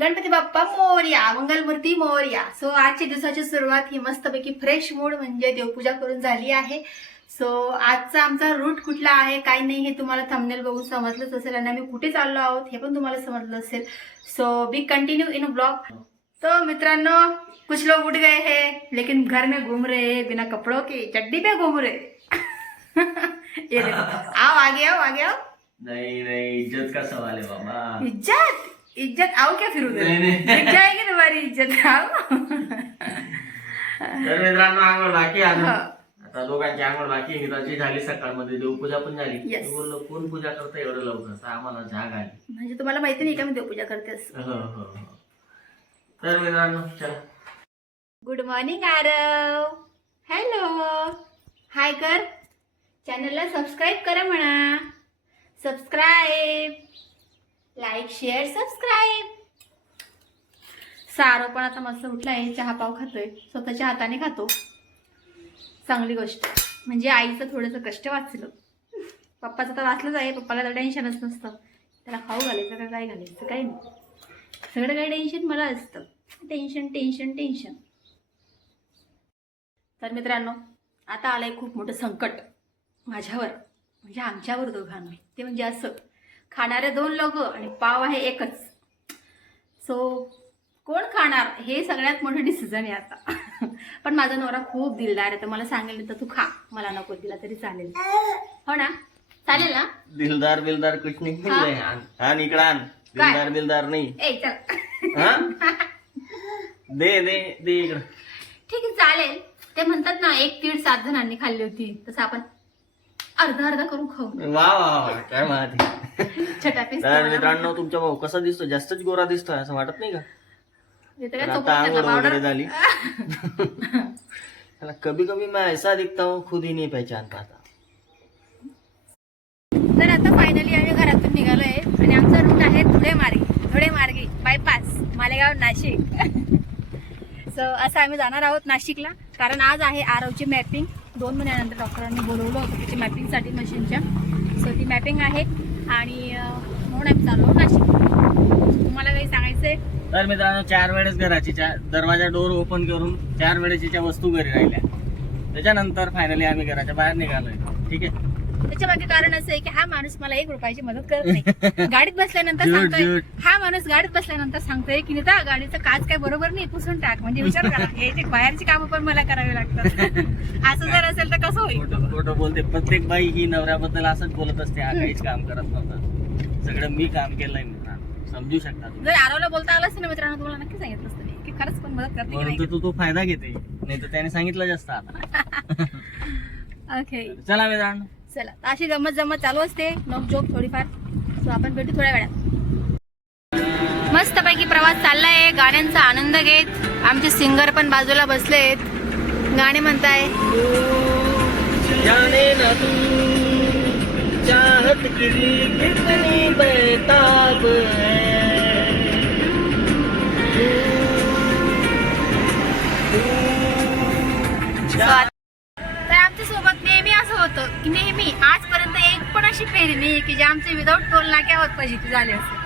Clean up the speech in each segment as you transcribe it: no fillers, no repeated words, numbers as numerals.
Ganpati Bappa Morya, Mangalmurti Morya. So आजच्या दिवसाची सुरुवात ही मस्तपैकी फ्रेश मूड म्हणजे देवपूजा करून झाली आहे. सो आजचा आमचा रूट कुठला आहे काय नाही हे तुम्हाला थंबनेल बघून समजलंच असेल आणि आम्ही कुठे चाललो आहोत हे पण तुम्हाला समजलं असेल. So B continue in blog. तो मित्रांनो, कुछ लोग उठ गए हैं लेकिन घर में घूम रहे हैं बिना कपड़ों के, चड्डी पे घूम रहे. ये देखो, आओ आगे आओ आगे आओ. नहीं नहीं, इज्जत का सवाल है बाबा. इज्जत इज्जत आओ क्या फिर उधर नहीं. दिख जाएगी तुम्हारी इज्जत. आओ. तर मित्रांनो, आंघोळ बाकी आहे. हा. आता दोघांची आंघोळ बाकी आहे. मित्रांची झाली, सकाळमध्ये देवपूजा पण झाली. Yes. मी बोललो कोण पूजा करतं एवढं लवकर, तर आम्हाला जाग आली. म्हणजे तुम्हाला माहिती नाही का मी देवपूजा करते असं. हो हो हो. तर मित्रांनो, चला. Good morning Aarav. हॅलो, हाय कर. चॅनलला सबस्क्राईब करा म्हणा. Subscribe, like share subscribe. सारो पण आता मस्त उठला आहे, चहा पाव खातोय, स्वतःच्या हाताने खातो. चांगली गोष्ट म्हणजे आईचं थोडंसं कष्ट वाचलं. पप्पाचं तर वाचलंच आहे, पप्पाला तर टेन्शनच नसतं. त्याला खाऊ घालायचं का काय घालायचं काही नाही, सगळं काही टेन्शन मला असतं. Tension tension tension. तर मित्रांनो, आता आलंय खूप मोठं संकट माझ्यावर, म्हणजे आमच्यावर दोघांवर. ते म्हणजे असं, खाणारे 2 लोक आणि पाव आहे एकच. सो कोण खाणार हे सगळ्यात मोठं डिसिजन आहे आता. पण माझा नवरा खूप दिलदार आहे, तर मला सांगेल तर तू खा, मला नको दिला तरी चालेल. हो ना, चालेल ना. दिलदार बिलदार कुछ नाही. आण इकडं आण. दिलदार बिलदार नाही. ए चल. हा? दे दे दे इकडं. ठीक आहे चालेल. ते म्हणतात ना, 1 तीड 7 जणांनी खाल्ली होती, तसं आपण अर्धा अर्धा करून खाऊ. वा वा वा, काय माहिती. छोटा पीस. तर मित्रांनो, तुमचा भाऊ कसा दिसतो? जास्तच गोरा दिसतोय असं वाटत नाही का? काय आता आंघोळ वगैरे झाली. कभी कभी मैं ऐसा दिखता हूँ खुद ही नहीं पहचान पाता. तर आता फायनली आम्ही घरातून निघालोय आणि आमचा रूट आहे धुळे मार्गे बायपास मालेगाव नाशिक. सो असं आम्ही जाणार आहोत नाशिकला, कारण आज आहे आरवची मॅपिंग. 2 महिन्यानंतर डॉक्टरांनी बोलवलं होतं त्याची मॅपिंगसाठी मशीनच्या. सो ती मॅपिंग आहे आणि म्हणून आम्ही चाललो आहोत नाशिक. तुम्हाला काही सांगायचंय? तर मित्रांनो, 4 वेळेस घराची दरवाजा डोर ओपन करून 4 वेळेच्या वस्तू घरी राहिल्या. त्याच्यानंतर फायनली आम्ही घराच्या बाहेर निघालोय. ठीक आहे. त्याच्या मागे कारण असं आहे की हा माणूस मला 1 रुपयाची मदत करत नाही. गाडीत बसल्यानंतर सांगतोय, हा माणूस गाडीत बसल्यानंतर सांगतोय की नीता गाडीचं काच काय बरोबर नाही, पुसून टाक. म्हणजे विचार करा, हे जे बाहेरची कामं पण मला करावी लागतात. असं जर असेल तर कसं होईल? खोटं बोलते. प्रत्येक बाई ही नवऱ्याबद्दल असंच बोलत असते, हा काहीच काम करत नव्हता. सगळं मी काम केलंय मित्रांनो, समजू शकता. जर आरवला बोलता आलं असतं ना मित्रांनो, तुम्हाला नक्की सांगितलं असतं मी की खरंच पण मदत करते की नाही. म्हणून तो फायदा घेते, नाही तर त्याने सांगितलं जास्त आता. ओके चला मित्रांनो, चला. अशी गंमत चालू असते, नोक जोक थोडीफार. सो आपण भेटू थोड्या वेळात. मस्तपैकी प्रवास चाललाय, गाण्यांचा आनंद घेत. आमचे सिंगर पण बाजूला बसलेत, गाणे म्हणताय. जाने ना तू चाहत की कितनी बेताब है. तर आमच्या सोबत नेहमी असं होतं की नेहमी आजपर्यंत एक पण अशी फेरी नाही की जे आमचे विदाऊट टोल नाक्यावर फजिती झाली असेल.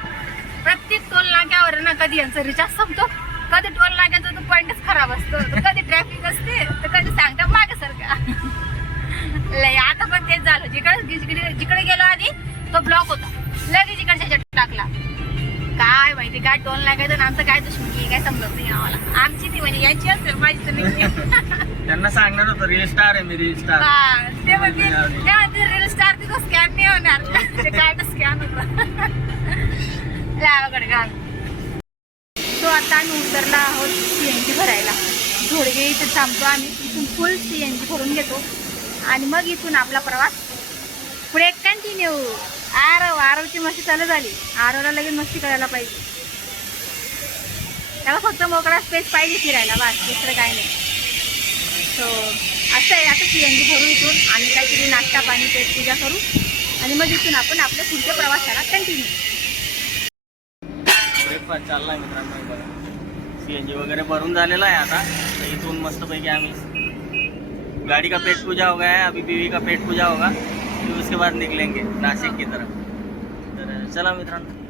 प्रत्येक टोल नाक्यावर ना कधी यांचा रिचार्ज संपतो, कधी टोल नाक्याचा तो पॉइंटच खराब असतो, कधी ट्रॅफिक असते, तर कधी सांगता मागे सारखं. लय आता पण तेच झालं. जिकडे गेलो आधी तो ब्लॉक होता, लगेच इकडच्या ह्याच्यात टाकला. काय माहिती काय टोल नाक्याचं आमचं काय दुश्मनी काय समजत नाही आम्हाला. आमची ती म्हणजे याची असेल, माझी तर नाही. त्यांना सांगणार होतं रील स्टार आहे मी, रील स्टार. ते म्हणते रील स्टार तिथं स्कॅन नाही होणार. ते काय तर स्कॅन होतं. गावाकडे गाव. तो आता आम्ही उतरला आहोत सीएनजी भरायला. झोडगे इथे थांबतो आम्ही, इथून फुल सीएनजी भरून घेतो आणि मग इथून आपला प्रवास पुढे कंटिन्यू. आरवची मस्ती चालू झाली. आरवला लगेच मस्ती करायला पाहिजे, त्याला फक्त मोकळा स्पेस पाहिजे फिरायला, बस दुसरं काय नाही. सो असं आहे. आता सीएनजी भरू इथून आणि काहीतरी नाश्ता पाणी पेट पूजा करू आणि मग इथून आपण आपल्या पुढच्या प्रवासाला कंटिन्यू. ब्रेकफास्ट चाललाय मित्रांनो. सीएनजी वगैरे भरून झालेला आहे. आता इथून मस्तपैकी आम्ही गाड़ी का पेट पूजा हो गया है, अभी बीवी का पेट पूजा होगा, फिर उसके बाद निकलेंगे नासिक की तरफ. तर चला मित्रांनो.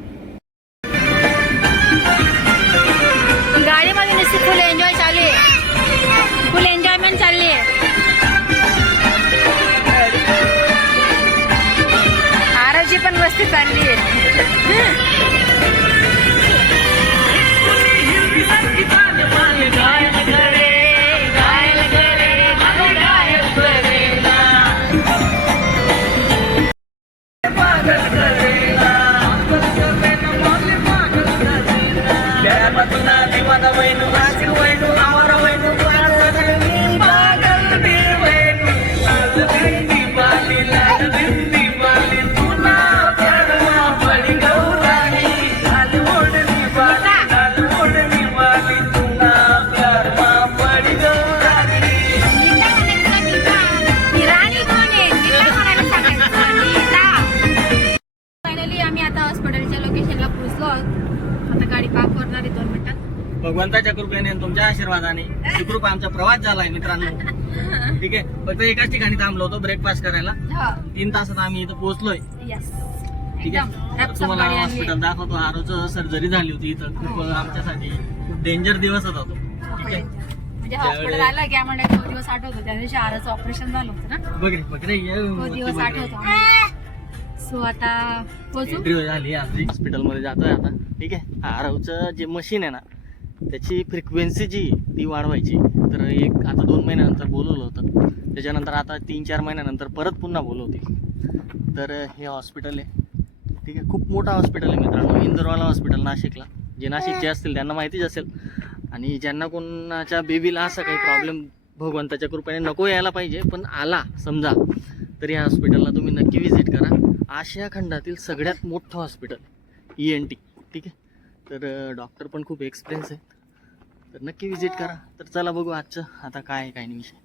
फायनली आम्ही आता हॉस्पिटलच्या लोकेशनला पोहोचलो आहोत. आता गाडी पार्क करणार आहे 2 मिनिटात. भगवंताच्या कृपेने आणि तुमच्या आशीर्वादाने सुखरूप आमचा प्रवास झालाय मित्रांनो. ठीक आहे, फक्त एकाच ठिकाणी थांबलो होतो ब्रेकफास्ट करायला. 3 तासात आम्ही इथं पोहोचलोय. यस, ठीक आहे, तर तुम्हाला हॉस्पिटल दाखवतो. आरोचं सर्जरी झाली होती इथं. खूप आमच्यासाठी खूप डेंजर दिवस होता तो. ठीक आहे, म्हणजे हॉस्पिटल आला की आम्हाला 2 दिवस आठवतो. त्या दिवशी आरोचं ऑपरेशन झालं होतं ना, बघ 2 दिवस आठवतो. सो आता पोहोचू. एंट्री झाली आपली हॉस्पिटल मध्ये जातोय आता. ठीक आहे, आरवचं जे मशीन आहे ना त्याची फ्रिक्वेन्सी जी ती वाढवायची. तर आता 2 महिन्यानंतर बोलवलं होतं. त्याच्यानंतर आता 3-4 महिन्यानंतर परत पुन्हा बोलवते. तर हे हॉस्पिटल आहे. ठीक आहे, खूप मोठं हॉस्पिटल आहे मित्रांनो. इंदोरवाला हॉस्पिटल नाशिकला. जे नाशिकचे असतील त्यांना माहितीच असेल. आणि ज्यांना कोणाच्या बेबीला असा काही प्रॉब्लेम भगवंताच्या कृपेने नको यायला पाहिजे पण आला समजा, तर या हॉस्पिटलला तुम्ही नक्की व्हिजिट करा. आशिया खंडातील सगळ्यात मोठं हॉस्पिटल ENT. ठीक आहे, तर डॉक्टर पण खूप एक्सपिरियन्स आहेत. तर नक्की व्हिजिट करा. तर चला बघू आजचं आता काय काय नाही विषय.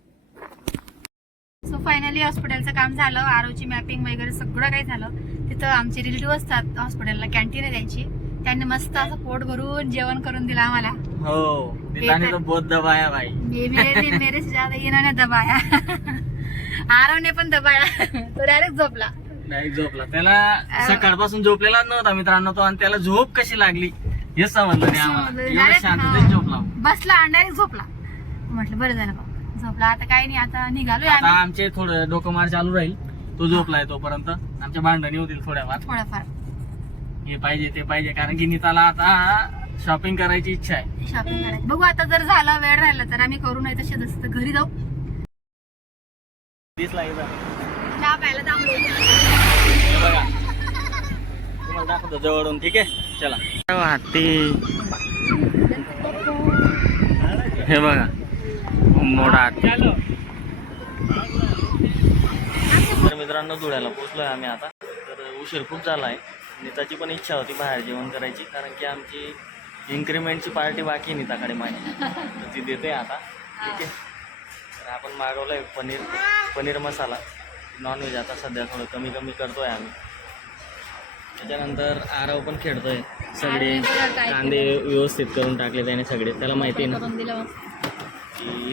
सो फायनली हॉस्पिटलचं काम झालं. आरोची मॅपिंग वगैरे सगळं काही झालं. तिथं आमचे रिलेटिव्ह असतात हॉस्पिटलला, कॅन्टीन आहे त्यांची. त्यांनी मस्त असं पोट भरून जेवण करून दिलं आम्हाला. हो, तो बहुत दबाया भाई. मेरे से ज्यादा इन्होंने दबाया. आरवने पण दबाया. तो डायरेक्ट झोपला. नाही झोपला. त्याला सकाळपासून झोपलेला नव्हता मित्रांनो तो. आणि त्याला झोप कशी लागली हे समजलं नाही आम्हाला. एवढं शांततेत झोपला. बसला आणि डायरेक्ट झोपला. म्हटलं बरं झालं बा झोपला. आता काही नाही, आता निघालोय आता आमचे थोडं डोकं मार चालू राहील. तो झोपलाय तोपर्यंत आमच्या भांडणी होतील थोडंफार. हे पाहिजे ते पाहिजे, कारण की नीताला आता शॉपिंग करायची इच्छा आहे. शॉपिंग करायची. बघू आता जर झालं वेळ राहिला तर आम्ही करू, नाही तसे जसं घरी जाऊ. दिसला इथं चहा प्यायला थांबलो. हे बघा, तुम्हाला दाखवतो जवळून. ठीक आहे, चला. हत्ती हे बघा, मोठा हत्ती. तर मित्रांनो धुळ्याला पोचलोय आम्ही आता. तर उशीर खूप झाला आहे. नीताची पण इच्छा होती बाहेर जेवण करायची, कारण की आमची इन्क्रीमेंटची पार्टी बाकी नीताकडे माझी. तर ती देते आता. ठीक आहे, तर आपण मागवलं आहे पनीर मसाला. नॉनव्हेज आता सध्या थोडं कमी कमी करतोय आम्ही. त्याच्यानंतर आरव पण खेळतोय. सगळे कांदे व्यवस्थित करून टाकले त्याने सगळे. त्याला माहिती आहे ना की